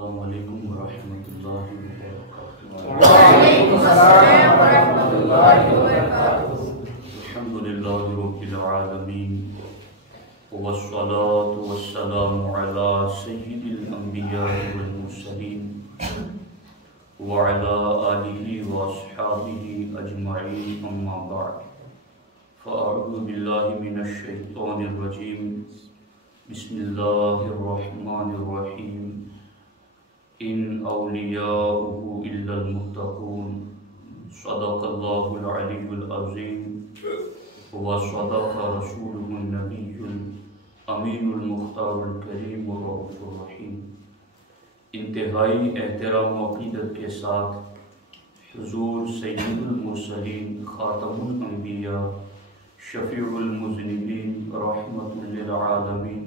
السلام علیکم ورحمۃ اللہ وبرکاتہ۔ وعلیکم السلام ورحمۃ اللہ وبرکاتہ۔ الحمد للہ رب العالمین والصلاة والسلام علی سید الانبیاء والمرسلین وعلی آلہ واصحابہ اجمعین، اما بعد فاعوذ باللہ من الشیطان الرجیم، بسم اللہ الرحمن الرحیم۔ ان اولیاؤہ الا المتقون، صدق اللہ العلی العظیم وصدق رسولہ النبی الامین المختار الکریم الرؤوف الرحیم۔ انتہائی احترام و عقیدت کے ساتھ حضور سید المرسلین، خاتم الانبیاء، شفیع المذنبین، رحمت للعالمین،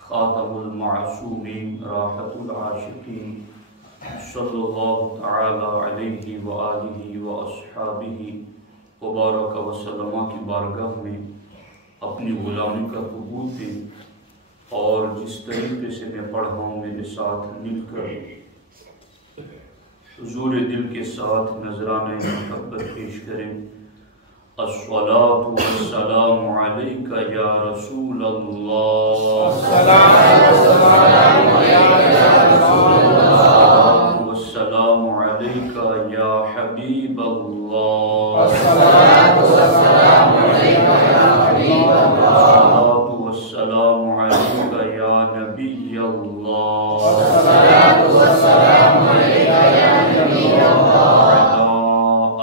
خاتم المعصومین، راحت العاشقین، صلی اللہ تعالی علیہ وآلہ واصحابہ وبارک وسلم کی بارگاہ میں اپنی غلامی کا قبول دیں، اور جس طریقے سے میں پڑھا ہوں میرے ساتھ مل کر حضور دل کے ساتھ نذرانہ محبت پیش کریں۔ الصلاة والسلام علیک یا رسول اللہ، الصلاة والسلام علیک یا حبیب اللہ، الصلاة والسلام علیک یا نبی اللہ،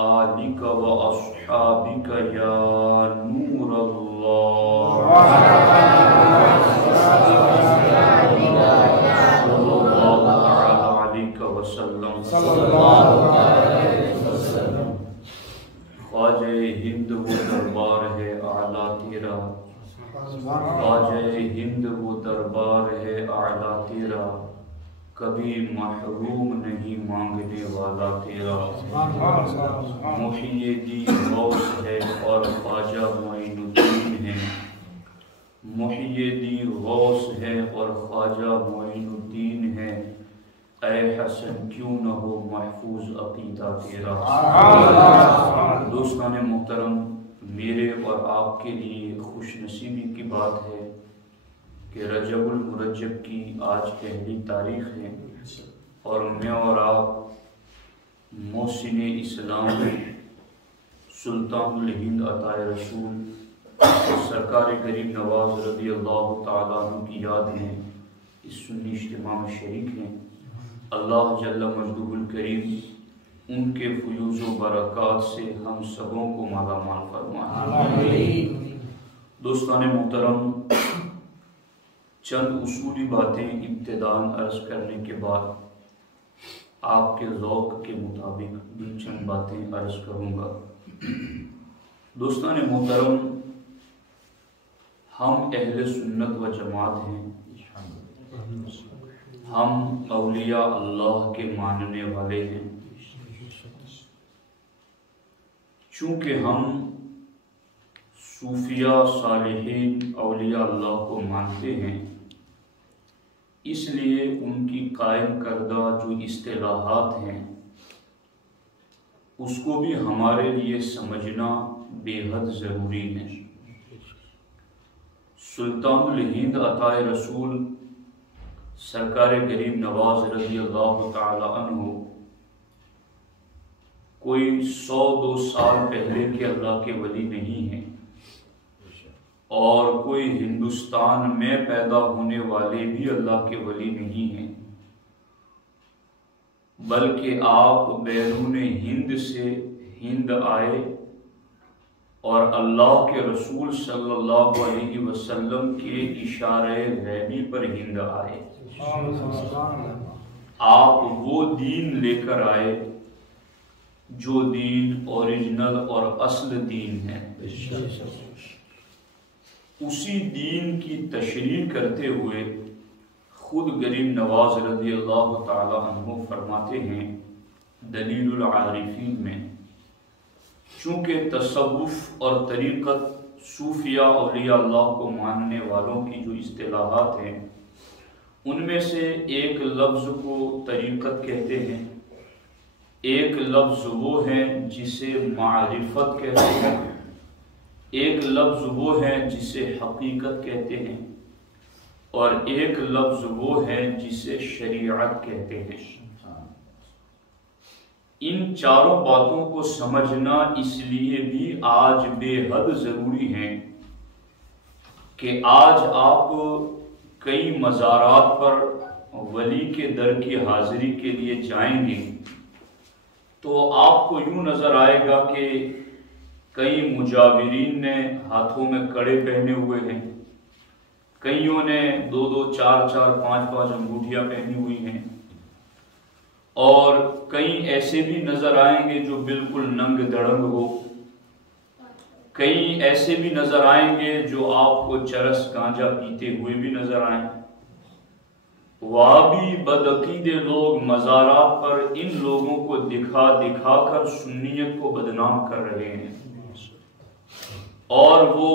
آلک یا نور اللہ، صلی اللہ علیہ وسلم۔ خواجہ ہند وہ دربار ہے اعلیٰ تیرا، خواجہ ہند وہ دربار ہے اعلیٰ تیرا، کبھی محروم نہیں مانگنے والا تیرا۔ محی دین غوث ہے اور خواجہ معین الدین ہے، محی دین غوث ہے اور خواجہ معین الدین ہے، اے حسن کیوں نہ ہو محفوظ عقیدہ تیرا۔ دوستان محترم، میرے اور آپ کے لیے خوش نصیبی کی بات ہے کہ رجب المرجب کی آج پہلی تاریخ ہے، اور میں اور آپ محسن اسلام سلطان الہند عطائے رسول سرکار غریب نواز رضی اللہ تعالیٰ عنہ کی یاد میں اس سنی اجتماع میں شریک ہیں۔ اللہ جل مجدہ الکریم ان کے فیوز و برکات سے ہم سبوں کو مالا مال فرمائے۔ دوستان محترم، چند اصولی باتیں ابتداءً عرض کرنے کے بعد آپ کے ذوق کے مطابق بھی چند باتیں عرض کروں گا۔ دوستان محترم، ہم اہل سنت و جماعت ہیں، ہم اولیاء اللہ کے ماننے والے ہیں۔ چونکہ ہم صوفیاء، صالحین، اولیاء اللہ کو مانتے ہیں، اس لیے ان کی قائم کردہ جو اصطلاحات ہیں اس کو بھی ہمارے لیے سمجھنا بے حد ضروری ہے۔ سلطان الہند عطائے رسول سرکار غریب نواز رضی اللہ تعالی عنہ کوئی 100-200 سال پہلے کے اللہ کے ولی نہیں ہیں، اور کوئی ہندوستان میں پیدا ہونے والے بھی اللہ کے ولی نہیں ہیں، بلکہ آپ بیرون ہند سے ہند آئے اور اللہ کے رسول صلی اللہ علیہ وسلم کے اشارہ غیبی پر ہند آئے۔ آپ وہ دین لے کر آئے جو دین اوریجنل اور اصل دین ہے۔ اسی دین کی تشریح کرتے ہوئے خود غریب نواز رضی اللہ تعالی عنہ فرماتے ہیں دلیل العارفین میں، چونکہ تصوف اور طریقت صوفیاء اولیاء اللہ کو ماننے والوں کی جو اصطلاحات ہیں ان میں سے ایک لفظ کو طریقت کہتے ہیں، ایک لفظ وہ ہے جسے معرفت کہتے ہیں، ایک لفظ وہ ہے جسے حقیقت کہتے ہیں، اور ایک لفظ وہ ہے جسے شریعت کہتے ہیں۔ ان چاروں باتوں کو سمجھنا اس لیے بھی آج بے حد ضروری ہے کہ آج آپ کئی مزارات پر ولی کے در کی حاضری کے لیے جائیں گے تو آپ کو یوں نظر آئے گا کہ کئی مجاورین نے ہاتھوں میں کڑے پہنے ہوئے ہیں، کئیوں نے 2-2 4-4 5-5 انگوٹھیاں پہنی ہوئی ہیں، اور کئی ایسے بھی نظر آئیں گے جو بالکل ننگ دڑنگ ہو، کئی ایسے بھی نظر آئیں گے جو آپ کو چرس گانجا پیتے ہوئے بھی نظر آئیں۔ وہابی بدعقیدے لوگ مزارات پر ان لوگوں کو دکھا دکھا کر سنیت کو بدنام کر رہے ہیں، اور وہ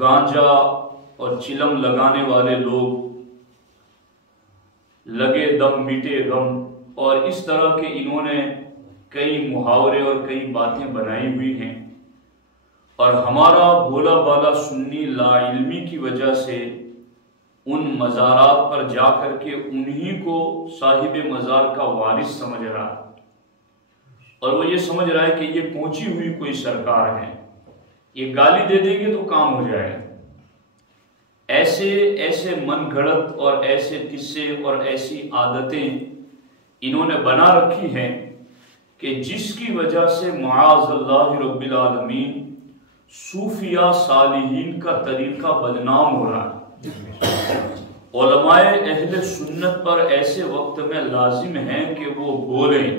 گانجا اور چلم لگانے والے لوگ لگے دم مٹے غم، اور اس طرح کے انہوں نے کئی محاورے اور کئی باتیں بنائی ہوئی ہیں، اور ہمارا بھولا بالا سنی لا علمی کی وجہ سے ان مزارات پر جا کر کے انہی کو صاحب مزار کا وارث سمجھ رہا ہے، اور وہ یہ سمجھ رہا ہے کہ یہ پہنچی ہوئی کوئی سرکار ہے، یہ گالی دے دیں گے تو کام ہو جائے گا۔ ایسے من گھڑت اور ایسے قصے اور ایسی عادتیں انہوں نے بنا رکھی ہیں کہ جس کی وجہ سے معاذ اللہ رب العالمین صوفیاء صالحین کا طریقہ بدنام ہو رہا ہے۔ علماء اہل سنت پر ایسے وقت میں لازم ہے کہ وہ بولیں۔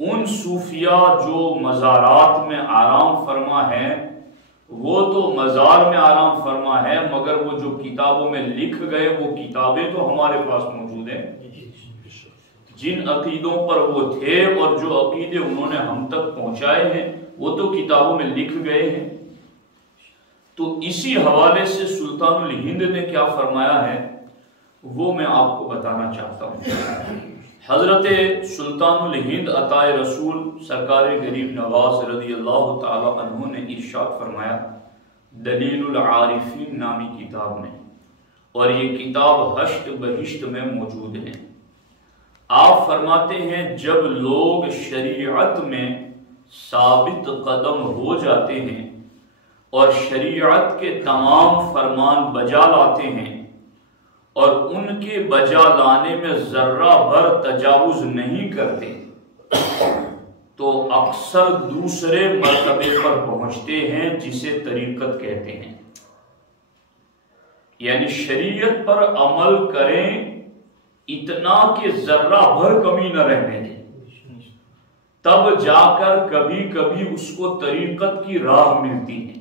ان صوفیاء جو مزارات میں آرام فرما ہیں وہ تو مزار میں آرام فرما ہے، مگر وہ جو کتابوں میں لکھ گئے وہ کتابیں تو ہمارے پاس موجود ہیں، جن عقیدوں پر وہ تھے اور جو عقیدے انہوں نے ہم تک پہنچائے ہیں وہ تو کتابوں میں لکھ گئے ہیں۔ تو اسی حوالے سے سلطان الہند نے کیا فرمایا ہے وہ میں آپ کو بتانا چاہتا ہوں۔ حضرت سلطان الہند عطا رسول سرکار غریب نواز رضی اللہ تعالی عنہ نے ارشاد فرمایا دلیل العارفین نامی کتاب میں، اور یہ کتاب ہشت بہشت میں موجود ہے۔ آپ فرماتے ہیں جب لوگ شریعت میں ثابت قدم ہو جاتے ہیں اور شریعت کے تمام فرمان بجا لاتے ہیں اور ان کے بجا لانے میں ذرہ بھر تجاوز نہیں کرتے تو اکثر دوسرے مرتبے پر پہنچتے ہیں جسے طریقت کہتے ہیں، یعنی شریعت پر عمل کریں اتنا کہ ذرہ بھر کمی نہ رہنے دیں، تب جا کر کبھی کبھی اس کو طریقت کی راہ ملتی ہے۔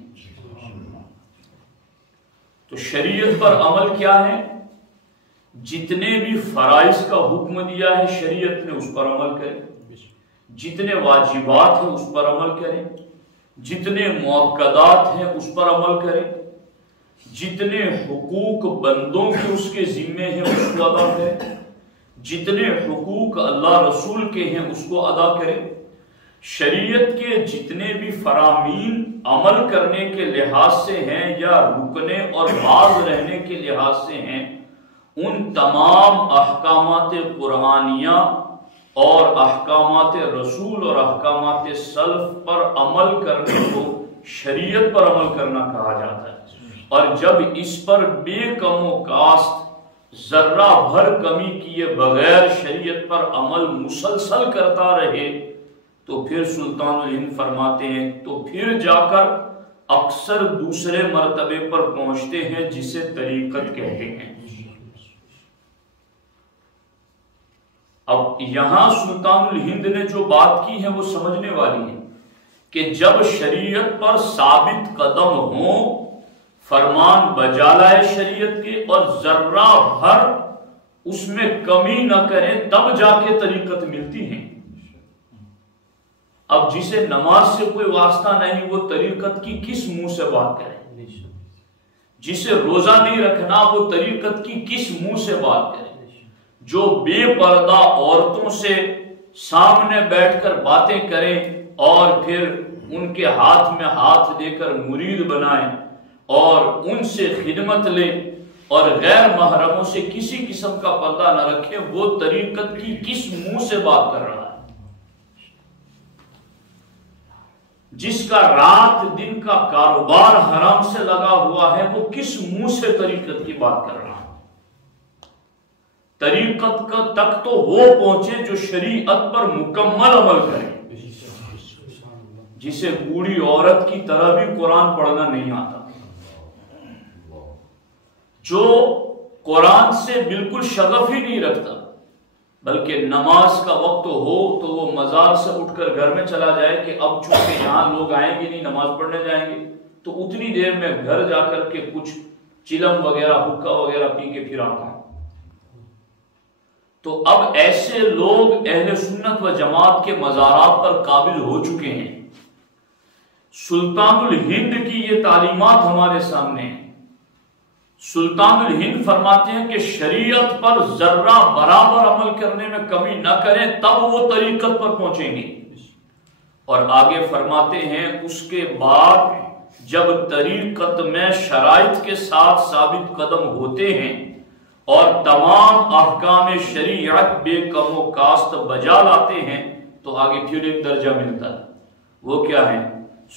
تو شریعت پر عمل کیا ہے؟ جتنے بھی فرائض کا حکم دیا ہے شریعت نے اس پر عمل کریں، جتنے واجبات ہیں اس پر عمل کریں، جتنے مؤکدات ہیں اس پر عمل کریں، جتنے حقوق بندوں کے اس کے ذمے ہیں اس کو ادا کریں، جتنے حقوق اللہ رسول کے ہیں اس کو ادا کریں۔ شریعت کے جتنے بھی فرامین عمل کرنے کے لحاظ سے ہیں یا رکنے اور باز رہنے کے لحاظ سے ہیں، ان تمام احکامات قرآنیہ اور احکامات رسول اور احکامات سلف پر عمل کرنے کو شریعت پر عمل کرنا کہا جاتا ہے، اور جب اس پر بے کم و کاست ذرہ بھر کمی کیے بغیر شریعت پر عمل مسلسل کرتا رہے تو پھر سلطان الہند فرماتے ہیں تو پھر جا کر اکثر دوسرے مرتبے پر پہنچتے ہیں جسے طریقت کہتے ہیں۔ اب یہاں سلطان الہند نے جو بات کی ہے وہ سمجھنے والی ہے کہ جب شریعت پر ثابت قدم ہوں، فرمان بجا لائے شریعت کے اور ذرہ بھر اس میں کمی نہ کریں تب جا کے طریقت ملتی ہے۔ اب جسے نماز سے کوئی واسطہ نہیں وہ طریقت کی کس منہ سے بات کرے؟ جسے روزہ نہیں رکھنا وہ طریقت کی کس منہ سے بات کرے؟ جو بے پردہ عورتوں سے سامنے بیٹھ کر باتیں کریں اور پھر ان کے ہاتھ میں ہاتھ دے کر مرید بنائیں اور ان سے خدمت لیں اور غیر محرموں سے کسی قسم کا پردہ نہ رکھیں، وہ طریقت کی کس منہ سے بات کر رہا ہے؟ جس کا رات دن کا کاروبار حرام سے لگا ہوا ہے وہ کس منہ سے طریقت کی بات کر رہا ہے؟ طریقت تک تو وہ پہنچے جو شریعت پر مکمل عمل کرے، جسے بوڑھی عورت کی طرح بھی قرآن پڑھنا نہیں آتا، جو قرآن سے بالکل شغف ہی نہیں رکھتا، بلکہ نماز کا وقت ہو تو وہ مزار سے اٹھ کر گھر میں چلا جائے کہ اب چونکہ یہاں لوگ آئیں گے نہیں، نماز پڑھنے جائیں گے، تو اتنی دیر میں گھر جا کر کے کچھ چلم وغیرہ حقہ وغیرہ پی کے پھر آتا ہوں۔ تو اب ایسے لوگ اہل سنت و جماعت کے مزارات پر قابل ہو چکے ہیں۔ سلطان الہند کی یہ تعلیمات ہمارے سامنے ہیں۔ سلطان الہند فرماتے ہیں کہ شریعت پر ذرہ برابر عمل کرنے میں کمی نہ کریں تب وہ طریقت پر پہنچیں گے، اور آگے فرماتے ہیں اس کے بعد جب طریقت میں شرائط کے ساتھ ثابت قدم ہوتے ہیں اور تمام احکام شریعت بے کم و کاست بجا لاتے ہیں تو آگے پھر ایک درجہ ملتا ہے۔ وہ کیا ہے؟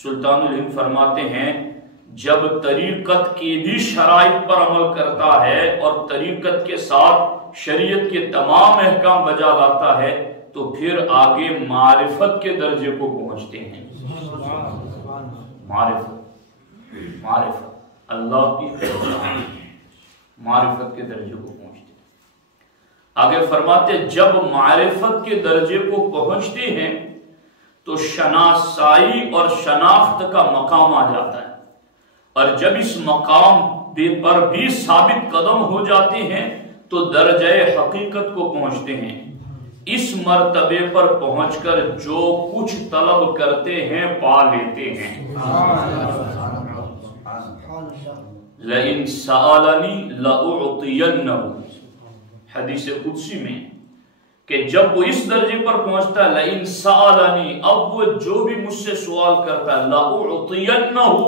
سلطان الہند فرماتے ہیں جب طریقت کی بھی شرائط پر عمل کرتا ہے اور طریقت کے ساتھ شریعت کے تمام احکام بجا لاتا ہے تو پھر آگے معرفت کے درجے کو پہنچتے ہیں۔ معرفت اللہ کی معرفت کے درجے کو پہنچتے ہیں۔ آگے فرماتے جب معرفت کے درجے کو پہنچتے ہیں تو شناسائی اور شناخت کا مقام آ جاتا ہے، اور جب اس مقام پر بھی ثابت قدم ہو جاتے ہیں تو درجہ حقیقت کو پہنچتے ہیں۔ اس مرتبے پر پہنچ کر جو کچھ طلب کرتے ہیں پا لیتے ہیں۔ لَإِن سَأَلَنِي لَأُعْطِيَنَّهُ، حدیث قدسی میں کہ جب وہ اس درجے پر پہنچتا ہے لَإِن سَأَلَنِي، اب وہ جو بھی مجھ سے سوال کرتا ہے لَأُعْطِيَنَّهُ،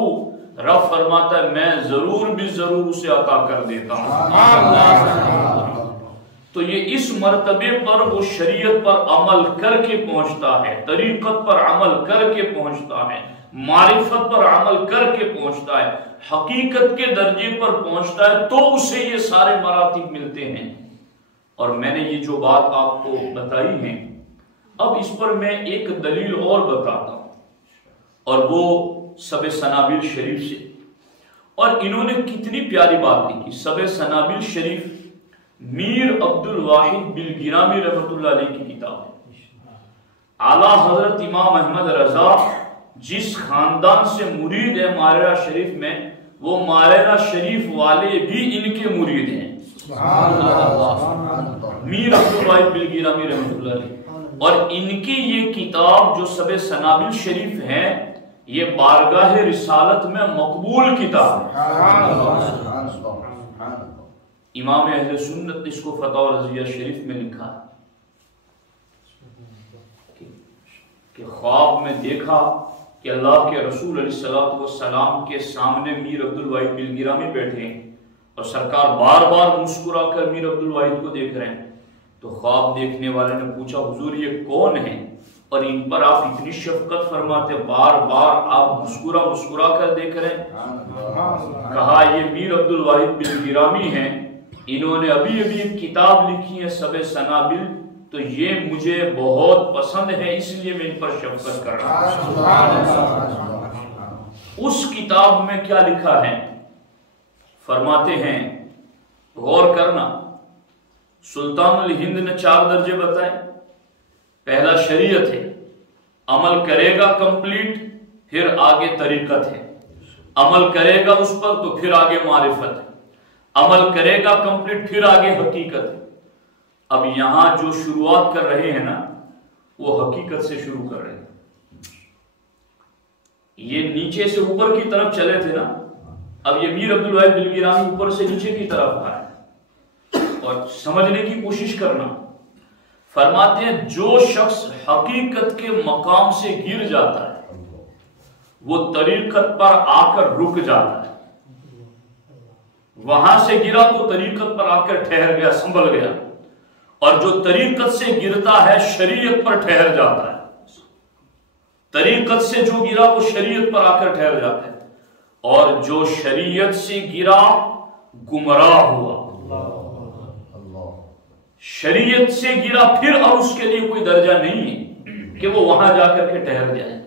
رب فرماتا ہے میں ضرور بھی ضرور اسے عطا کر دیتا ہوں۔ تو یہ اس مرتبے پر وہ شریعت پر عمل کر کے پہنچتا ہے، طریقت پر عمل کر کے پہنچتا ہے، معرفت پر عمل کر کے پہنچتا ہے، حقیقت کے درجے پر پہنچتا ہے تو اسے یہ سارے مراتب ملتے ہیں۔ اور میں نے یہ جو بات آپ کو بتائی ہے، اب اس پر میں ایک دلیل اور بتاتا ہوں، اور وہ سب سنابل شریف سے۔ اور انہوں نے کتنی پیاری بات لکھی۔ سب سنابل شریف میر عبد الواحد بلگرامی رحمۃ اللہ علیہ کی کتاب ہے۔ اعلیٰ حضرت امام احمد رضا جس خاندان سے مرید ہے ماررہ شریف میں، وہ ماررہ شریف والے بھی ان کے مرید ہیں، میر عبد الواحد بلگرامی رحمۃ اللہ علیہ۔ اور ان کی یہ کتاب جو سب سنابل شریف ہے یہ بارگاہ رسالت میں مقبول کتاب ہے۔ امام اہل سنت نے اس کو فتح رضیہ شریف میں لکھا کہ خواب میں دیکھا کہ اللہ کے رسول علیہ السلام کے سامنے میر عبد الواحد بلگرامی بیٹھے ہیں اور سرکار بار بار مسکرا کر میر عبد الواحد کو دیکھ رہے ہیں۔ تو خواب دیکھنے والے نے پوچھا حضور یہ کون ہیں اور ان پر آپ اتنی شفقت فرماتے، بار بار آپ مسکرا کر دیکھ رہے ہیں؟ کہا یہ میر عبد الواحد بلگرامی ہیں، انہوں نے ابھی ایک کتاب لکھی ہے سب سنابل، تو یہ مجھے بہت پسند ہے اس لیے میں ان پر شفقت کر رہا ہوں۔ اس کتاب میں کیا لکھا ہے فرماتے ہیں، غور کرنا، سلطان الہند نے 4 درجے بتائے۔ پہلا شریعت ہے، عمل کرے گا کمپلیٹ، پھر آگے طریقت ہے، عمل کرے گا اس پر تو پھر آگے معرفت ہے، عمل کرے گا کمپلیٹ پھر آگے حقیقت ہے۔ اب یہاں جو شروعات کر رہے ہیں نا وہ حقیقت سے شروع کر رہے ہیں۔ یہ نیچے سے اوپر کی طرف چلے تھے نا، اب یہ میر عبدالواحد بلگیرانی اوپر سے نیچے کی طرف آ ہے اور سمجھنے کی کوشش کرنا. فرماتے ہیں جو شخص حقیقت کے مقام سے گر جاتا ہے وہ طریقت پر آ کر رک جاتا ہے. وہاں سے گرا تو طریقت پر آ کر ٹھہر گیا، سنبھل گیا. اور جو طریقت سے گرتا ہے شریعت پر ٹھہر جاتا ہے. طریقت سے جو گرا وہ شریعت پر آ کر ٹھہر جاتا ہے. اور جو شریعت سے گرا گمراہ ہوا. شریعت سے گرا پھر اب اس کے لیے کوئی درجہ نہیں ہے کہ وہ وہاں جا کر کے ٹھہر جائے.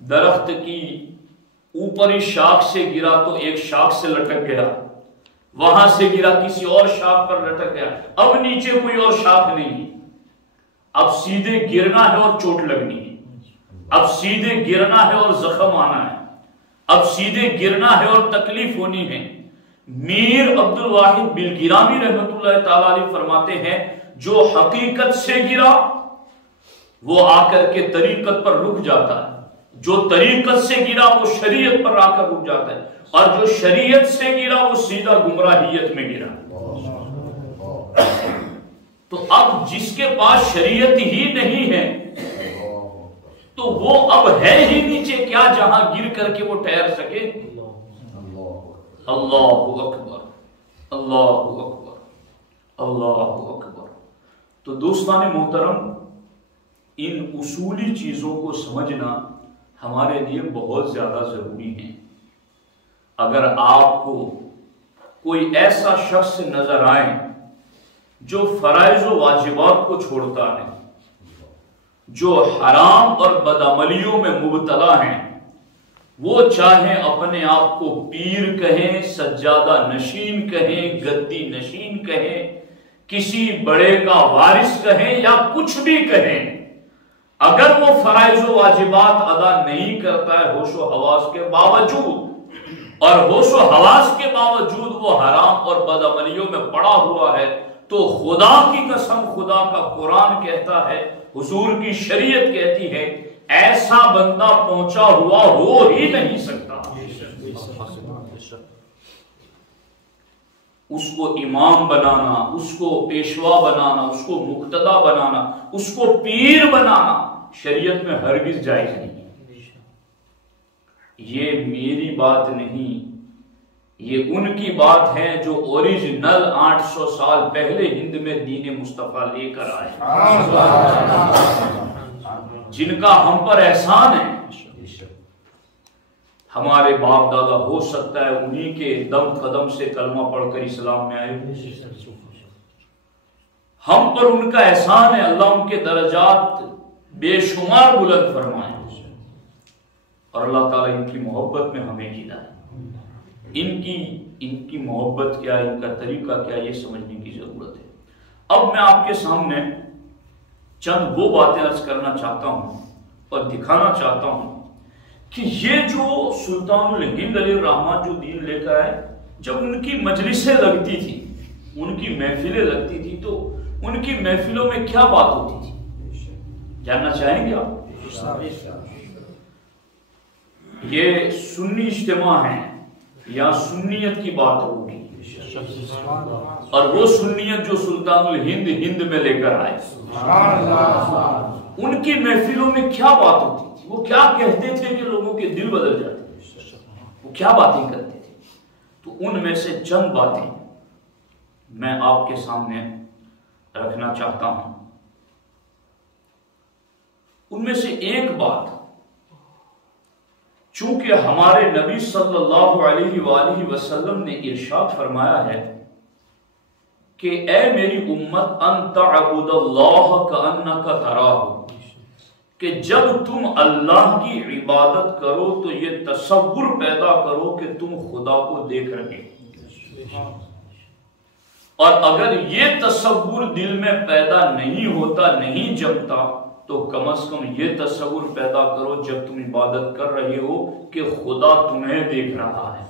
درخت کی اوپری شاخ سے گرا تو ایک شاخ سے لٹک گیا، وہاں سے گرا کسی اور شاخ پر لٹک گیا، اب نیچے کوئی اور شاخ نہیں ہے. اب سیدھے گرنا ہے اور چوٹ لگنی ہے، اب سیدھے گرنا ہے اور زخم آنا ہے، اب سیدھے گرنا ہے اور تکلیف ہونی ہے. میر عبدالواحد بلگیرانی رحمت اللہ تعالی علیہ فرماتے ہیں جو حقیقت سے گرا وہ آ کر کے طریقت پر رک جاتا ہے، جو طریقت سے گرا وہ شریعت پر آ کر رک جاتا ہے، اور جو شریعت سے گرا وہ سیدھا گمراہیت میں گرا. تو اب جس کے پاس شریعت ہی نہیں ہے تو وہ اب ہے ہی نیچے کیا جہاں گر کر کے وہ ٹھہر سکے. اللہ اکبر، اللہ اکبر، اللہ اکبر. تو دوستان محترم، ان اصولی چیزوں کو سمجھنا ہمارے لیے بہت زیادہ ضروری ہے. اگر آپ کو کوئی ایسا شخص نظر آئے جو فرائض و واجبات کو چھوڑتا ہے، جو حرام اور بدعملیوں میں مبتلا ہیں، وہ چاہے اپنے آپ کو پیر کہیں، سجادہ نشین کہیں، گدی نشین کہیں، کسی بڑے کا وارث کہیں یا کچھ بھی کہیں، اگر وہ فرائض و واجبات ادا نہیں کرتا ہے ہوش و حواس کے باوجود، اور ہوش و حواس کے باوجود وہ حرام اور بدعملیوں میں پڑا ہوا ہے، تو خدا کی قسم، خدا کا قرآن کہتا ہے، حضور کی شریعت کہتی ہے، ایسا بندہ پہنچا ہوا ہو ہی نہیں سکتا. اس کو امام بنانا، اس کو پیشوا بنانا، اس کو مقتدا بنانا، اس کو پیر بنانا شریعت میں ہرگز جائز نہیں. یہ میری بات نہیں، یہ ان کی بات ہے جو اوریجنل 800 سال پہلے ہند میں دین مصطفیٰ لے کر آئے، جن کا ہم پر احسان ہے. ہمارے باپ دادا ہو سکتا ہے انہی کے دم قدم سے کلمہ پڑھ کر اسلام میں آئے، ہم پر ان کا احسان ہے. اللہ ان کے درجات بے شمار بلند فرمائے، اور اللہ تعالیٰ ان کی محبت میں ہمیں گرائے. ان کی محبت کیا، ان کا طریقہ کیا، یہ سمجھنے کی ضرورت ہے. اب میں آپ کے سامنے چند وہ باتیں عرض کرنا چاہتا ہوں اور دکھانا چاہتا ہوں کہ یہ جو سلطان الہند علیہ الرحمن جو دین لے کر آئے، جب ان کی مجلسیں لگتی تھی، ان کی محفلیں لگتی تھی، تو ان کی محفلوں میں کیا بات ہوتی تھی، جاننا چاہیں گے آپ؟ یہ سنی اجتماع ہیں یا سنیت کی بات ہوگی، اور وہ سنیت جو سلطان الہند ہند میں لے کر آئے، ان کی محفلوں میں کیا بات ہوتی تھی، وہ کیا کہتے تھے کہ لوگوں کے دل بدل جاتے تھے، وہ کیا باتیں کرتے تھے. تو ان میں سے چند باتیں میں آپ کے سامنے رکھنا چاہتا ہوں. ان میں سے ایک بات، چونکہ ہمارے نبی صلی اللہ علیہ وآلہ وسلم نے ارشاد فرمایا ہے کہ اے میری امت ان تعبد اللہ کأنک تراہ، کہ جب تم اللہ کی عبادت کرو تو یہ تصور پیدا کرو کہ تم خدا کو دیکھ رہے ہو. اور اگر یہ تصور دل میں پیدا نہیں ہوتا، نہیں جمتا، تو کم از کم یہ تصور پیدا کرو جب تم عبادت کر رہے ہو کہ خدا تمہیں دیکھ رہا ہے.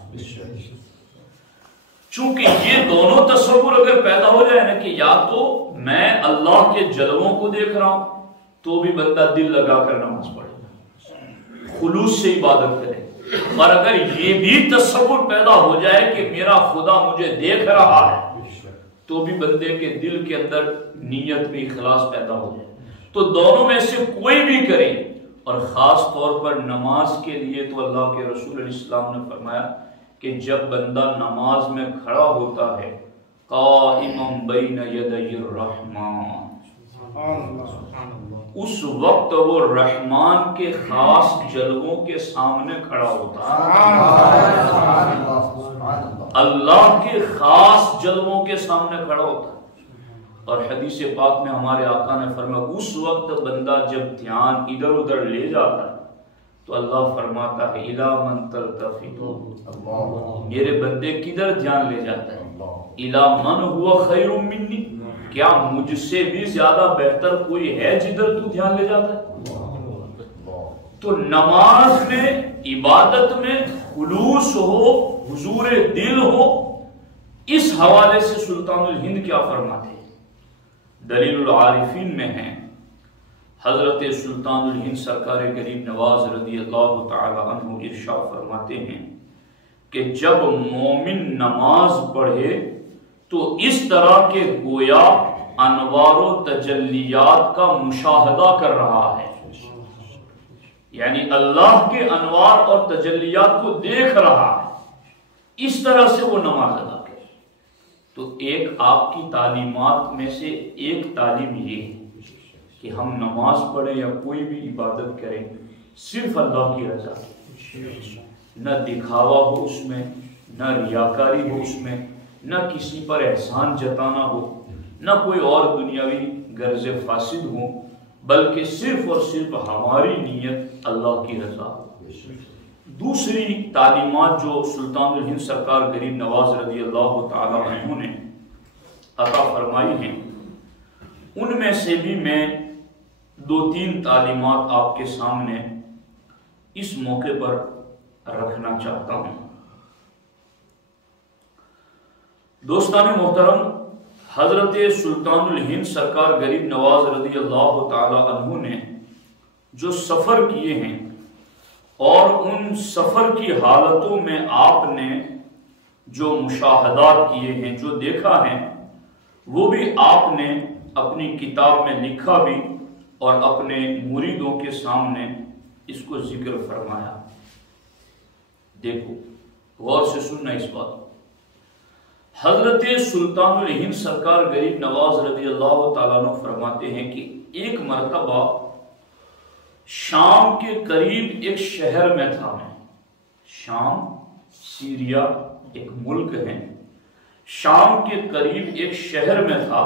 چونکہ یہ دونوں تصور اگر پیدا ہو جائے نا کہ یا تو میں اللہ کے جلووں کو دیکھ رہا ہوں، تو بھی بندہ دل لگا کر نماز پڑھے، خلوص سے عبادت کرے. اور اگر یہ بھی تصور پیدا ہو جائے کہ میرا خدا مجھے دیکھ رہا ہے تو بھی بندے کے دل کے اندر نیت میں اخلاص پیدا ہو جائے. تو دونوں میں سے کوئی بھی کرے، اور خاص طور پر نماز کے لیے تو اللہ کے رسول علیہ السلام نے فرمایا کہ جب بندہ نماز میں کھڑا ہوتا ہے قائما بین یدی الرحمن، اس وقت وہ رحمان کے خاص جلووں کے سامنے کھڑا ہوتا ہے، اللہ کے خاص جلووں کے سامنے کھڑا ہوتا ہے. اور حدیث پاک میں ہمارے آقا نے فرمایا اس وقت بندہ جب دھیان ادھر ادھر لے جاتا ہے تو اللہ فرماتا ہے الی من تلتفت، میرے بندے کدھر دھیان لے جاتا ہے، الی من هو خیر منی، کیا مجھ سے بھی زیادہ بہتر کوئی ہے جدھر تو دھیان لے جاتا ہے. تو نماز میں عبادت میں خلوص ہو، حضور دل ہو. اس حوالے سے سلطان الہند کیا فرماتے ہیں؟ دلیل العارفین میں ہیں حضرت سلطان الہند سرکار غریب نواز رضی اللہ تعالی عنہ ارشاد فرماتے ہیں کہ جب مومن نماز پڑھے تو اس طرح کے گویا انوار و تجلیات کا مشاہدہ کر رہا ہے، یعنی اللہ کے انوار اور تجلیات کو دیکھ رہا ہے، اس طرح سے وہ نماز ادا کرے. تو ایک آپ کی تعلیمات میں سے ایک تعلیم یہ ہے کہ ہم نماز پڑھیں یا کوئی بھی عبادت کریں صرف اللہ کی رضا، نہ دکھاوا ہو اس میں، نہ ریاکاری ہو اس میں، نہ کسی پر احسان جتانا ہو، نہ کوئی اور دنیاوی غرض فاسد ہو، بلکہ صرف اور صرف ہماری نیت اللہ کی رضا ہو. دوسری تعلیمات جو سلطان الہند سرکار غریب نواز رضی اللہ تعالی عنہ نے عطا فرمائی ہیں ان میں سے بھی میں 2-3 تعلیمات آپ کے سامنے اس موقع پر رکھنا چاہتا ہوں. دوستان محترم، حضرت سلطان الہند سرکار غریب نواز رضی اللہ تعالی عنہ نے جو سفر کیے ہیں اور ان سفر کی حالتوں میں آپ نے جو مشاہدات کیے ہیں، جو دیکھا ہے، وہ بھی آپ نے اپنی کتاب میں لکھا بھی اور اپنے مریدوں کے سامنے اس کو ذکر فرمایا. دیکھو غور سے سننا اس بات. حضرت سلطان الہند سرکار غریب نواز رضی اللہ تعالیٰ عنہ فرماتے ہیں کہ ایک مرتبہ شام کے قریب ایک شہر میں تھا. شام سیریا ایک ملک ہے، شام کے قریب ایک شہر میں تھا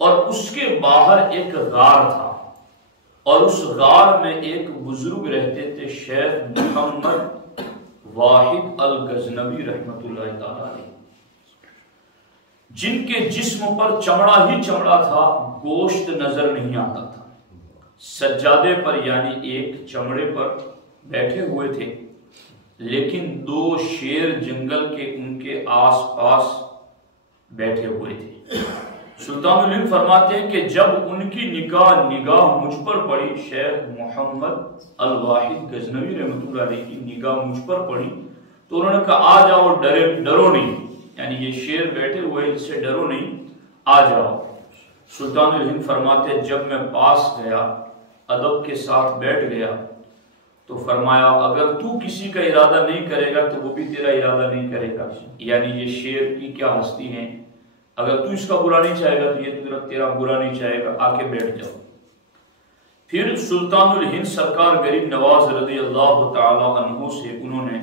اور اس کے باہر ایک غار تھا اور اس غار میں ایک بزرگ رہتے تھے، شیخ محمد واحد الغزنوی رحمت اللہ تعالی علیہ، جن کے جسم پر چمڑا ہی چمڑا تھا، گوشت نظر نہیں آتا تھا. سجادے پر یعنی ایک چمڑے پر بیٹھے ہوئے تھے، لیکن 2 شیر جنگل کے ان کے آس پاس بیٹھے ہوئے تھے. سلطان الہند فرماتے ہیں کہ جب ان کی نگاہ مجھ پر پڑی، شیخ محمد الواحد غزنوی رحمۃ اللہ علیہ کی نگاہ مجھ پر پڑی تو انہوں نے کہا آ جاؤ، ڈرو نہیں، یعنی یہ شیر بیٹھے ہوئے، اس سے ڈرو نہیں، آ جاؤ. سلطان الہند فرماتے ہیں جب میں پاس گیا، ادب کے ساتھ بیٹھ گیا تو فرمایا اگر تو کسی کا ارادہ نہیں کرے گا تو وہ بھی تیرا ارادہ نہیں کرے گا، یعنی یہ شیر کی کیا ہستی ہے، اگر تو اس کا برا نہیں چاہے گا تو یہ تیرا برا نہیں چاہے گا، آ کے بیٹھ جاؤ. پھر سلطان الہند سرکار غریب نواز رضی اللہ تعالی عنہ سے انہوں نے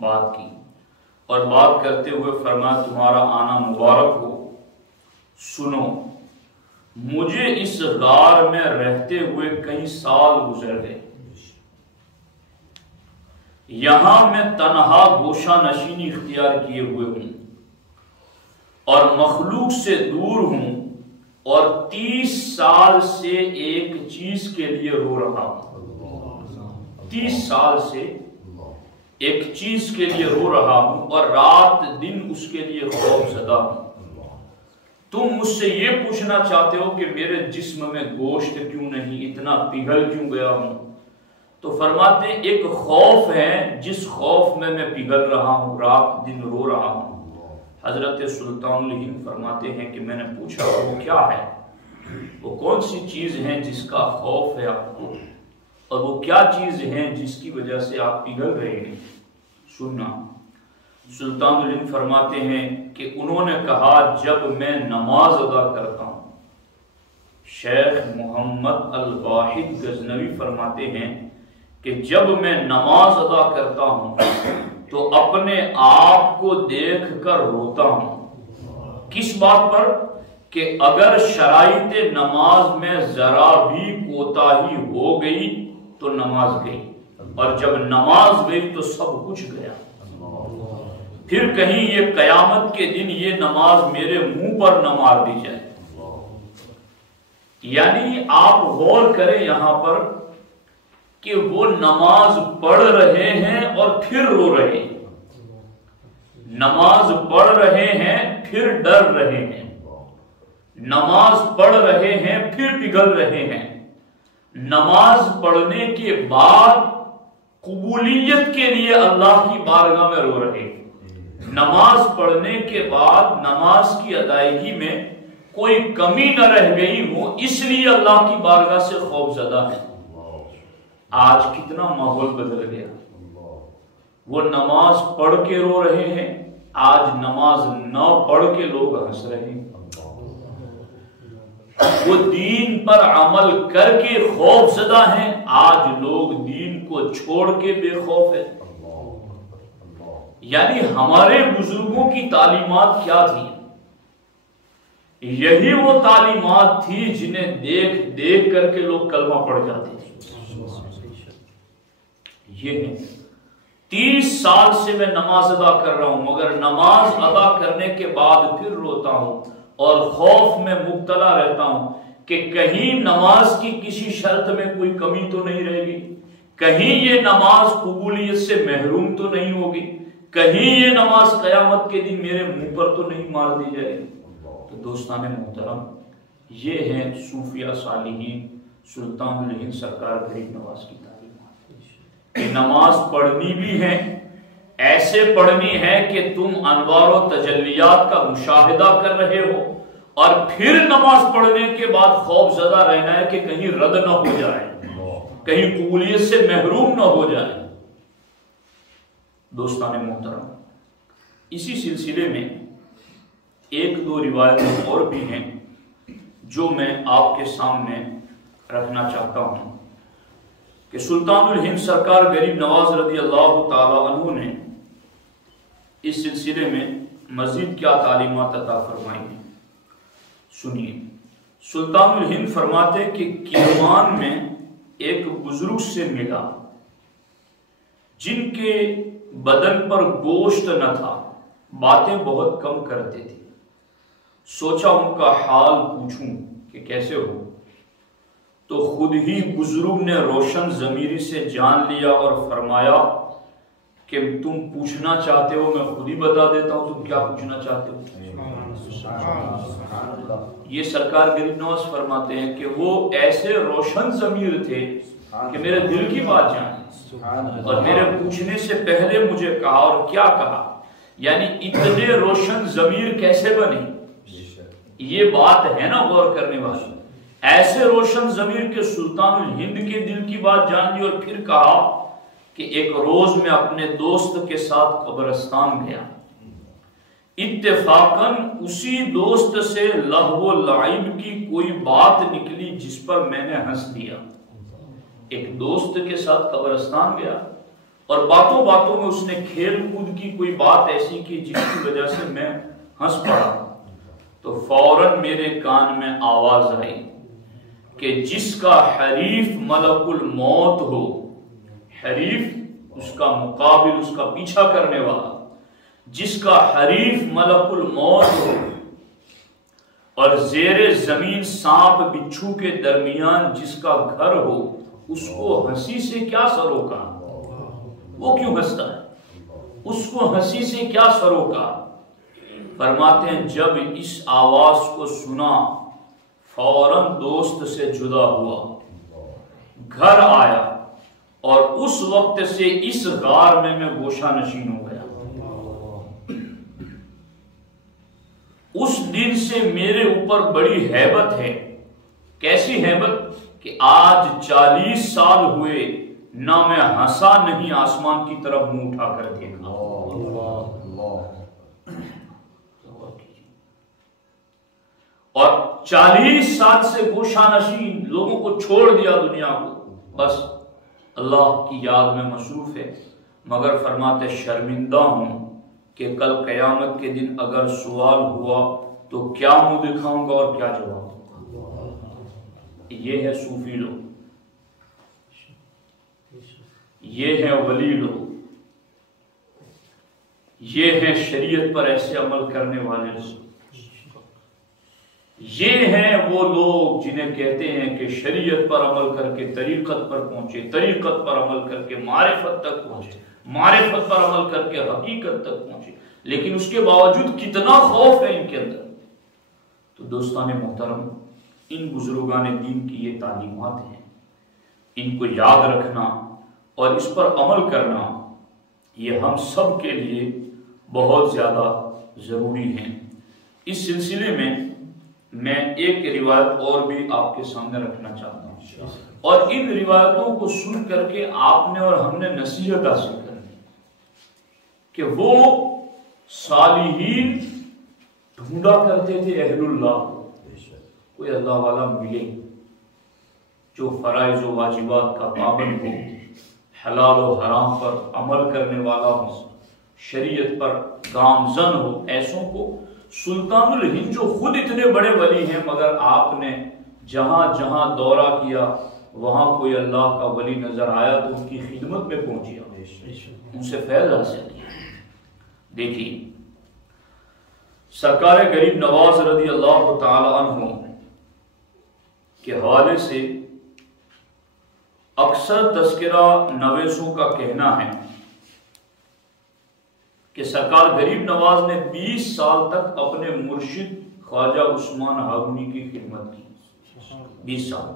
بات کی اور بات کرتے ہوئے فرمایا تمہارا آنا مبارک ہو، سنو مجھے اس غار میں رہتے ہوئے کئی سال گزر گئے، یہاں میں تنہا گوشہ نشینی اختیار کیے ہوئے ہوں اور مخلوق سے دور ہوں اور 30 سال سے ایک چیز کے لیے رو رہا ہوں، 30 سال سے ایک چیز کے لیے رو رہا ہوں اور رات دن اس کے لیے خوف زدہ ہوں. تم مجھ سے یہ پوچھنا چاہتے ہو کہ میرے جسم میں گوشت کیوں نہیں، اتنا پگھل کیوں گیا ہوں؟ تو فرماتے ہیں ایک خوف ہے جس خوف میں پگھل رہا ہوں، رات دن رو رہا ہوں۔ حضرت سلطان الہند فرماتے ہیں کہ میں نے پوچھا وہ کیا ہے، وہ کون سی چیز ہے جس کا خوف ہے آپ کو، اور وہ کیا چیز ہے جس کی وجہ سے آپ پگھل رہے ہیں، سننا۔ سلطان الہند فرماتے ہیں کہ انہوں نے کہا جب میں نماز ادا کرتا ہوں۔ شیخ محمد الواحد غزنوی فرماتے ہیں کہ جب میں نماز ادا کرتا ہوں تو اپنے آپ کو دیکھ کر روتا ہوں۔ کس بات پر؟ کہ اگر شرائط نماز میں ذرا بھی کوتاہی ہو گئی تو نماز گئی، اور جب نماز گئی تو سب کچھ گیا۔ پھر کہیں یہ قیامت کے دن یہ نماز میرے منہ پر نہ مار دی جائے۔ یعنی آپ غور کریں یہاں پر کہ وہ نماز پڑھ رہے ہیں اور پھر رو رہے ہیں، نماز پڑھ رہے ہیں پھر ڈر رہے ہیں، نماز پڑھ رہے ہیں پھر پگھل رہے ہیں، نماز پڑھنے کے بعد قبولیت کے لیے اللہ کی بارگاہ میں رو رہے ہیں، نماز پڑھنے کے بعد نماز کی ادائیگی میں کوئی کمی نہ رہ گئی ہو اس لیے اللہ کی بارگاہ سے خوف زدہ ہے۔ آج کتنا ماحول بدل گیا، وہ نماز پڑھ کے رو رہے ہیں، آج نماز نہ پڑھ کے لوگ ہنس رہے ہیں، وہ دین پر عمل کر کے خوف زدہ ہیں، آج لوگ دین کو چھوڑ کے بے خوف ہیں۔ یعنی ہمارے بزرگوں کی تعلیمات کیا تھی؟ یہی وہ تعلیمات تھی جنہیں دیکھ دیکھ کر کے لوگ کلمہ پڑھ جاتے تھے۔ یہ ہے 30 سال سے میں نماز ادا کر رہا ہوں، مگر نماز ادا کرنے کے بعد پھر روتا ہوں اور خوف میں مبتلا رہتا ہوں کہ کہیں نماز کی کسی شرط میں کوئی کمی تو نہیں رہے گی، کہیں یہ نماز قبولیت سے محروم تو نہیں ہوگی، کہیں یہ نماز قیامت کے دن میرے منہ پر تو نہیں مار دی جائے گی۔ تو دوستان محترم، یہ ہے صوفیہ صالحین سلطان الہند سرکار غریب نواز کی تعلیمات۔ نماز پڑھنی بھی ہے، ایسے پڑھنی ہے کہ تم انوار و تجلیات کا مشاہدہ کر رہے ہو، اور پھر نماز پڑھنے کے بعد خوف زدہ رہنا ہے کہ کہیں رد نہ ہو جائے، کہیں قبولیت سے محروم نہ ہو جائے۔ دوستان محترم، اسی سلسلے میں ایک دو روایتیں اور بھی ہیں جو میں آپ کے سامنے رکھنا چاہتا ہوں کہ سلطان الہند سرکار غریب نواز رضی اللہ تعالی عنہ نے اس سلسلے میں مزید کیا تعلیمات عطا فرمائی ہیں، سنیے۔ سلطان الہند فرماتے کہ کرمان میں ایک بزرگ سے ملا جن کے بدن پر گوشت نہ تھا، باتیں بہت کم کرتے تھے، سوچا ان کا حال پوچھوں کہ کیسے ہو، تو خود ہی بزرگ نے روشن ضمیری سے جان لیا اور فرمایا کہ تم پوچھنا چاہتے ہو میں خود ہی بتا دیتا ہوں، تم کیا پوچھنا چاہتے ہو۔ یہ سرکار غریب نواز فرماتے ہیں کہ وہ ایسے روشن ضمیر تھے کہ میرے دل کی بات جانے، اور میرے پوچھنے سے پہلے مجھے کہا، اور کیا کہا، یعنی اتنے روشن ضمیر کیسے بنے، یہ بات ہے نا غور کرنے والی۔ ایسے روشن ضمیر کے سلطان الہند کے دل کی بات جان لی، اور پھر کہا کہ ایک روز میں اپنے دوست کے ساتھ قبرستان گیا، اتفاقاً اسی دوست سے لہو و لعب کی کوئی بات نکلی جس پر میں نے ہنس دیا۔ ایک دوست کے ساتھ قبرستان گیا اور باتوں باتوں میں اس نے کھیل کود کی کوئی بات ایسی کی جس کی وجہ سے میں ہنس پڑا، تو فوراً میرے کان میں آواز آئی کہ جس کا حریف ملک الموت ہو، حریف اس کا مقابل، اس کا پیچھا کرنے والا، جس کا حریف ملک الموت ہو اور زیر زمین سانپ بچھو کے درمیان جس کا گھر ہو، اس کو ہنسی سے کیا سروکا، وہ کیوں ہنستا ہے، اس کو ہنسی سے کیا سروکا۔ فرماتے ہیں جب اس آواز کو سنا فوراً دوست سے جدا ہوا، گھر آیا اور اس وقت سے اس غار میں گوشہ نشین ہو گیا. اس دن سے میرے اوپر بڑی ہیبت ہے. کیسی ہیبت کہ آج 40 سال ہوئے نہ میں ہنسا نہیں آسمان کی طرف منہ اٹھا کر دیکھا. اور 40 سال سے گوشہ نشین لوگوں کو چھوڑ دیا دنیا کو، بس اللہ کی یاد میں مصروف ہے. مگر فرماتے شرمندہ ہوں کہ کل قیامت کے دن اگر سوال ہوا تو کیا منہ دکھاؤں گا اور کیا جواب دوں گا. یہ ہے صوفی لوگ، یہ ہے ولی لوگ، یہ ہے شریعت پر ایسے عمل کرنے والے لوگ. یہ ہیں وہ لوگ جنہیں کہتے ہیں کہ شریعت پر عمل کر کے طریقت پر پہنچے، طریقت پر عمل کر کے معرفت تک پہنچے، معرفت پر عمل کر کے حقیقت تک پہنچے. لیکن اس کے باوجود کتنا خوف ہے ان کے اندر. تو دوستان محترم، ان بزرگان دین کی یہ تعلیمات ہیں، ان کو یاد رکھنا اور اس پر عمل کرنا یہ ہم سب کے لیے بہت زیادہ ضروری ہیں. اس سلسلے میں ایک روایت اور بھی آپ کے سامنے رکھنا چاہتا ہوں، اور ان روایتوں کو سن کر کے آپ نے اور ہم نے نصیحت حاصل کرنی کہ وہ صالحین ڈھونڈا کرتے تھے اہل اللہ، کوئی اللہ والا ملے جو فرائض و واجبات کا پابند ہو، حلال و حرام پر عمل کرنے والا ہو، شریعت پر گامزن ہو. ایسوں کو سلطان الہند جو خود اتنے بڑے ولی ہیں، مگر آپ نے جہاں جہاں دورہ کیا وہاں کوئی اللہ کا ولی نظر آیا تو ان کی خدمت میں پہنچیا، ان سے فیض حاصل کیا. دیکھیے سرکار غریب نواز رضی اللہ تعالی عنہ کے حوالے سے اکثر تذکرہ نویسوں کا کہنا ہے کہ سرکار غریب نواز نے 20 سال تک اپنے مرشد خواجہ عثمان ہارونی کی خدمت کی. 20 سال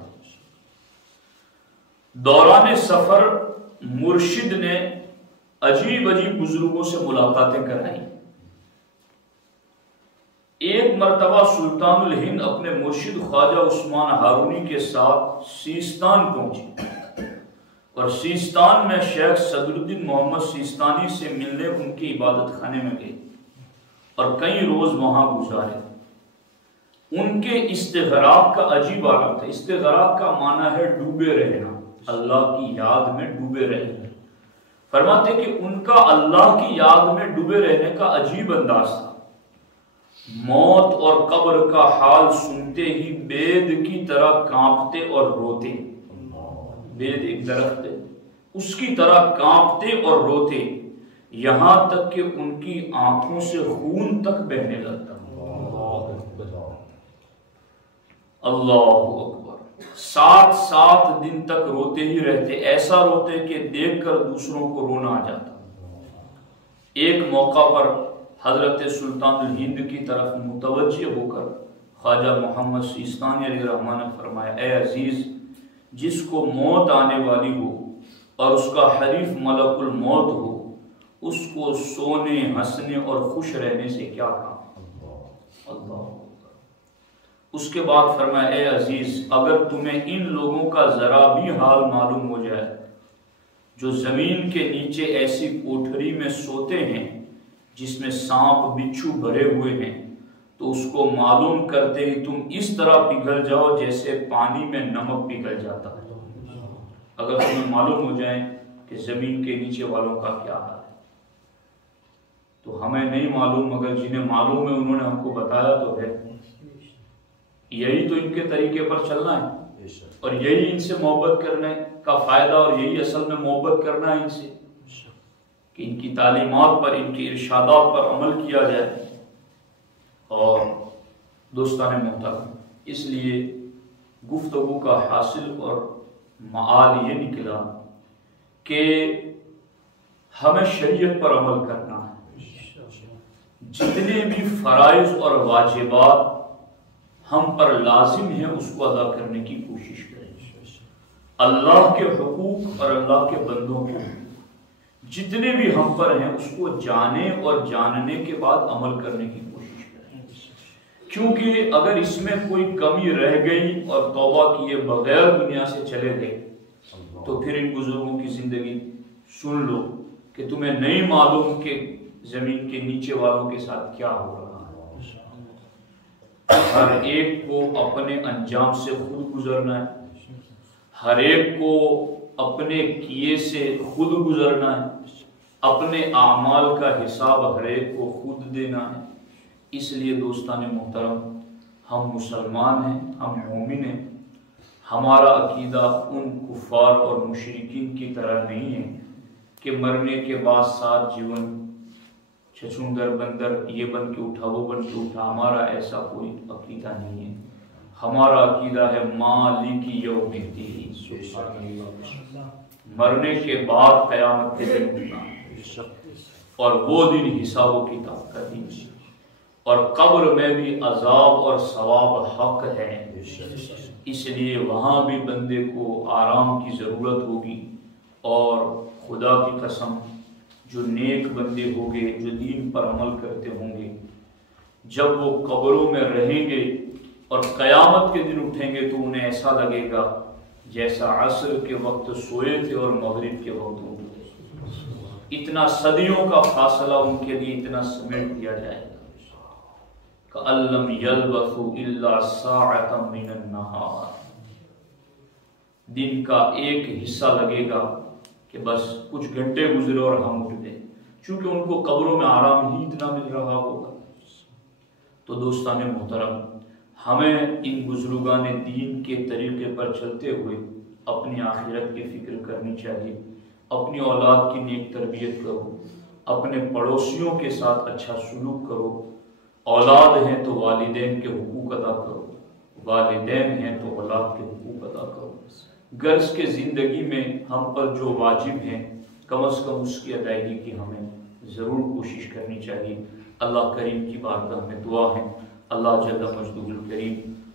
دوران سفر مرشد نے عجیب عجیب بزرگوں سے ملاقاتیں کرائی. ایک مرتبہ سلطان الہند اپنے مرشد خواجہ عثمان ہارونی کے ساتھ سیستان پہنچے اور سیستان میں شیخ صدر الدین محمد سیستانی سے ملنے ان کی عبادت خانے میں گئے اور کئی روز وہاں گزارے. ان کے استغراق کا عجیب عالم تھا. استغراق کا معنی ہے ڈوبے رہنا، اللہ کی یاد میں ڈوبے رہنا. فرماتے کہ ان کا اللہ کی یاد میں ڈوبے رہنے کا عجیب انداز تھا. موت اور قبر کا حال سنتے ہی بید کی طرح کانپتے اور روتے. بید ایک درخت ہے، اس کی طرح کانپتے اور روتے، یہاں تک کہ ان کی آنکھوں سے خون تک بہنے لگتا. اللہ اکبر. 7 دن تک روتے ہی رہتے، ایسا روتے کہ دیکھ کر دوسروں کو رونا آ جاتا. ایک موقع پر حضرت سلطان الہند کی طرف متوجہ ہو کر خواجہ محمد سیستانی علیہ الرحمٰن نے فرمایا، اے عزیز، جس کو موت آنے والی ہو اور اس کا حریف ملک الموت ہو، اس کو سونے، ہنسنے اور خوش رہنے سے کیا کام. اللہ. اس کے بعد فرمایا، اے عزیز، اگر تمہیں ان لوگوں کا ذرا بھی حال معلوم ہو جائے جو زمین کے نیچے ایسی کوٹھری میں سوتے ہیں جس میں سانپ بچھو بھرے ہوئے ہیں، تو اس کو معلوم کرتے ہی تم اس طرح پگھل جاؤ جیسے پانی میں نمک پگھل جاتا ہے. اگر تمہیں معلوم ہو جائے کہ زمین کے نیچے والوں کا کیا حال ہے. تو ہمیں نہیں معلوم، مگر جنہیں معلوم ہے انہوں نے ہم کو بتایا تو ہے. یہی تو ان کے طریقے پر چلنا ہے اور یہی ان سے محبت کرنے کا فائدہ، اور یہی اصل میں محبت کرنا ہے ان سے کہ ان کی تعلیمات پر، ان کی ارشادات پر عمل کیا جائے. اور دوستان محترم، اس لیے گفتگو کا حاصل اور معال یہ نکلا کہ ہمیں شریعت پر عمل کرنا ہے. جتنے بھی فرائض اور واجبات ہم پر لازم ہیں اس کو ادا کرنے کی کوشش کریں. اللہ کے حقوق اور اللہ کے بندوں کو جتنے بھی ہم پر ہیں اس کو جانیں اور جاننے کے بعد عمل کرنے کی کوشش کریں، کیونکہ اگر اس میں کوئی کمی رہ گئی اور توبہ کیے بغیر دنیا سے چلے گئے تو پھر ان بزرگوں کی زندگی سن لو کہ تمہیں نہیں معلوم کہ زمین کے نیچے والوں کے ساتھ کیا ہو رہا ہے۔ ہر ایک کو اپنے انجام سے خود گزرنا ہے، ہر ایک کو اپنے کیے سے خود گزرنا ہے، اپنے اعمال کا حساب ہر ایک کو خود دینا ہے۔ اس لیے دوستان محترم، ہم مسلمان ہیں، ہم مومن ہیں، ہمارا عقیدہ ان کفار اور مشرکین کی طرح نہیں ہے کہ مرنے کے بعد 7 جیون چھچھوندر بندر یہ بن کے اٹھا وہ بن کے اٹھا، ہمارا ایسا کوئی عقیدہ نہیں ہے۔ ہمارا عقیدہ ہے مالک یوم الدین، مرنے کے بعد قیامت کے دن اٹھنا، اور وہ دن حساب و کتاب کا دن، اور قبر میں بھی عذاب اور ثواب حق ہے، اس لیے وہاں بھی بندے کو آرام کی ضرورت ہوگی۔ اور خدا کی قسم، جو نیک بندے ہوں گے، جو دین پر عمل کرتے ہوں گے، جب وہ قبروں میں رہیں گے اور قیامت کے دن اٹھیں گے تو انہیں ایسا لگے گا جیسا عصر کے وقت سوئے تھے اور مغرب کے وقت اٹھے تھے۔ اتنا صدیوں کا فاصلہ ان کے لیے اتنا سمیٹ دیا جائے گا کہ لَمْ يَلْبَثُوا إِلَّا سَاعَةً مِّنَ النَّهَارِ، دن کا ایک حصہ لگے گا کہ بس کچھ گھنٹے گزرے اور ہم اٹھ گئے، چونکہ ان کو قبروں میں آرام ہی اتنا مل رہا ہوگا۔ تو دوستان محترم، ہمیں ان بزرگان دین کے طریقے پر چلتے ہوئے اپنی آخرت کی فکر کرنی چاہیے، اپنی اولاد کی نیک تربیت کرو، اپنے پڑوسیوں کے ساتھ اچھا سلوک کرو، اولاد ہیں تو والدین کے حقوق ادا کرو، والدین ہیں تو اولاد کے حقوق ادا کرو۔ غرض کے زندگی میں ہم پر جو واجب ہیں کم از کم اس کی ادائیگی کی ہمیں ضرور کوشش کرنی چاہیے۔ اللہ کریم کی بارگاہ میں دعا ہے، اللہ جل مجدہ الکریم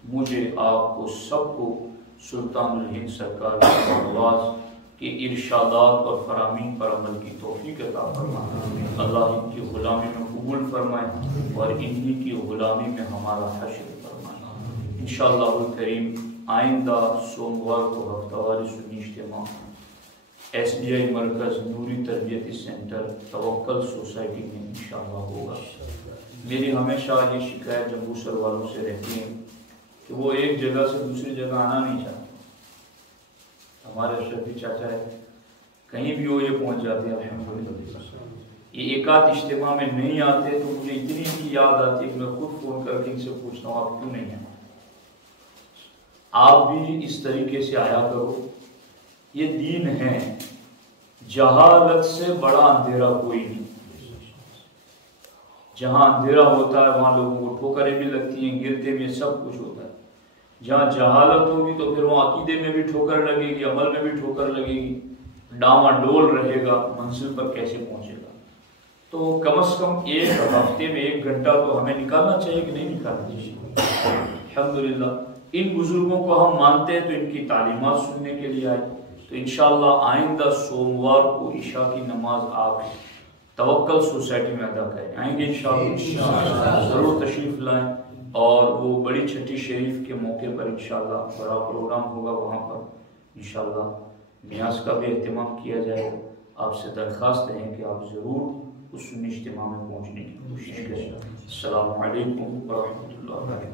مجھے آپ کو سب کو سلطان الہند سرکار کی آواز کے ارشادات اور فرامین پر عمل کی توفیق عطا فرمائے۔ اللہ ان کی غلامی میں قبول فرمائے اور انہی کی غلامی میں ہمارا حشر فرمائے۔ انشاءاللہ الکریم آئندہ سوموار کو ہفتہ واری سنی اجتماع SBI مرکز نوری تربیتی سینٹر توکل سوسائٹی میں انشاءاللہ ہوگا۔ میری ہمیشہ یہ شکایت جمبو سر والوں سے رہتی ہے کہ وہ ایک جگہ سے دوسری جگہ آنا نہیں چاہتے۔ ہمارے اشرفی چاچا ہے، کہیں بھی وہ یہ پہنچ جاتے ہیں الحمدللہ۔ یہ ایک آدھ اجتماع میں نہیں آتے تو مجھے اتنی کی یاد آتی ہے کہ میں خود فون کر کے ان سے پوچھتا ہوں آپ کیوں نہیں آئے۔ آپ بھی اس طریقے سے آیا کرو، یہ دین ہے، جہالت سے بڑا اندھیرا کوئی نہیں۔ جہاں اندھیرا ہوتا ہے وہاں لوگوں کو ٹھوکریں بھی لگتی ہیں، گرتے بھی سب کچھ ہوتا ہے۔ جہاں جہالت ہوگی تو پھر وہاں عقیدے میں بھی ٹھوکر لگے گی، عمل میں بھی ٹھوکر لگے گی، ڈاواں ڈول رہے گا، منزل پر کیسے پہنچے گا۔ تو کم از کم ایک ہفتے میں 1 گھنٹہ تو ہمیں نکالنا چاہیے کہ نہیں نکالنا چاہیے۔ الحمدللہ ان بزرگوں کو ہم مانتے ہیں تو ان کی تعلیمات سننے کے لیے آئے، تو انشاءاللہ آئندہ سوموار کو عشاء کی نماز آپ توکل سوسائٹی میں ادا کریں۔ آئیں گے انشاءاللہ، ضرور تشریف لائیں، اور وہ بڑی چھٹی شریف کے موقع پر انشاءاللہ بڑا پروگرام ہوگا، وہاں پر انشاءاللہ نیاز کا بھی اہتمام کیا جائے گا۔ آپ سے درخواست ہے کہ آپ ضرور اس سنی اجتماع میں پہنچنے کی کوشش کریں۔ السلام علیکم ورحمۃ اللہ وبرکاتہ۔